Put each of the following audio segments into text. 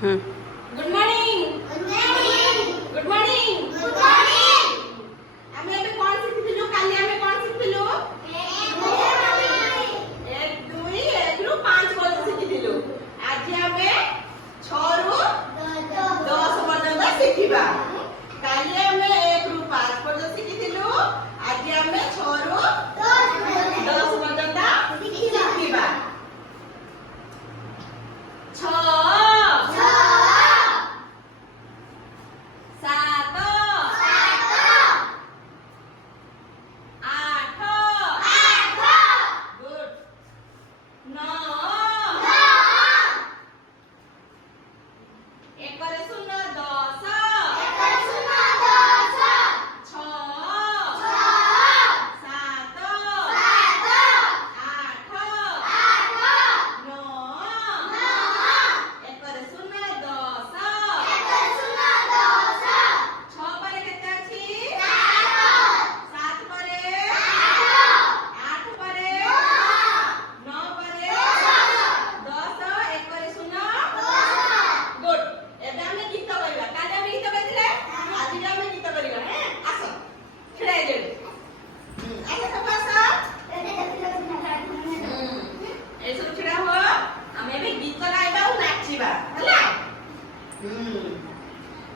Good morning good morning आमे ଏବେ कोन ଶିଖିଥିଲୁ କାଲି ଆମେ कोन ଶିଖିଥିଲୁ 1 2 1 ରୁ 5 ପର୍ଯ୍ୟନ୍ତ ଶିଖିଥିଲୁ ଆଜି ଆମେ 6 ରୁ 10 ପର୍ଯ୍ୟନ୍ତ ଶିଖିବା କାଲି ଆମେ 1 ରୁ 5 ପର୍ଯ୍ୟନ୍ତ ଶିଖିଥିଲୁ ଆଜି ଆମେ 6 ରୁ 10 ପର୍ଯ୍ୟନ୍ତ ଶିଖିବା 6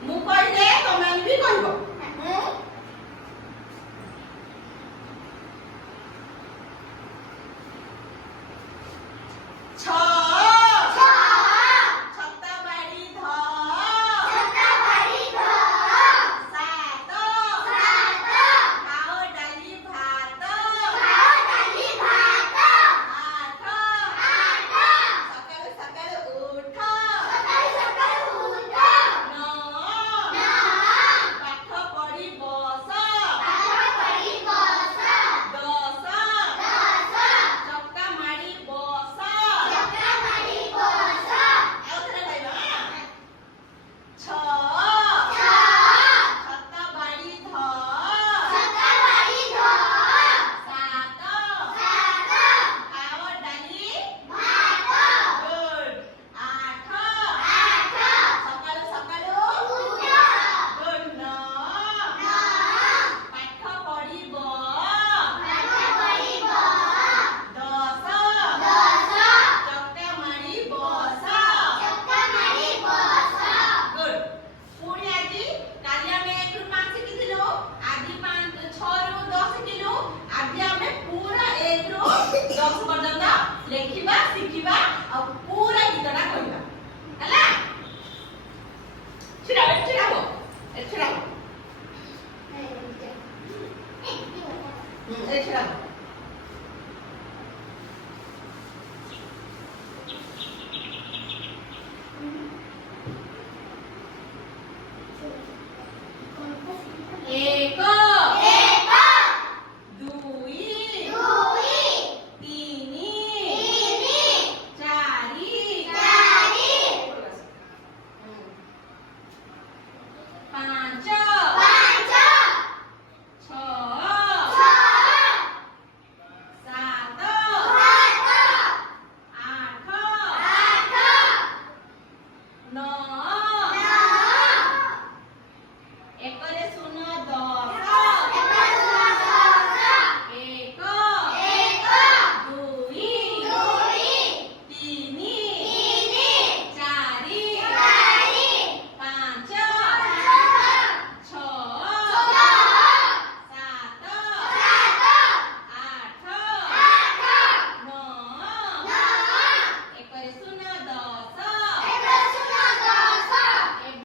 मु कहले तमे भी कहबो लेखिबा शिखिबा और पूरा गीतटा कहबा हला छिड़ा हो ए छिड़ा हो ए छिड़ा हो एक No.